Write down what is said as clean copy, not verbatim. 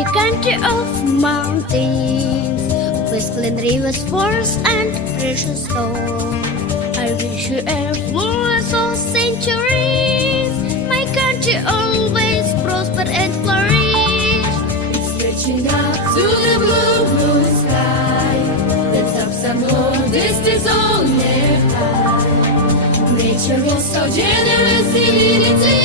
mighty country of mountains, with clean rivers, forests, and precious stone. I wish you a flawless of centuries. My country always prosper and flourish. It's stretching up to the blue, blue sky. The tops are modest is all near high. Nature was so generous in its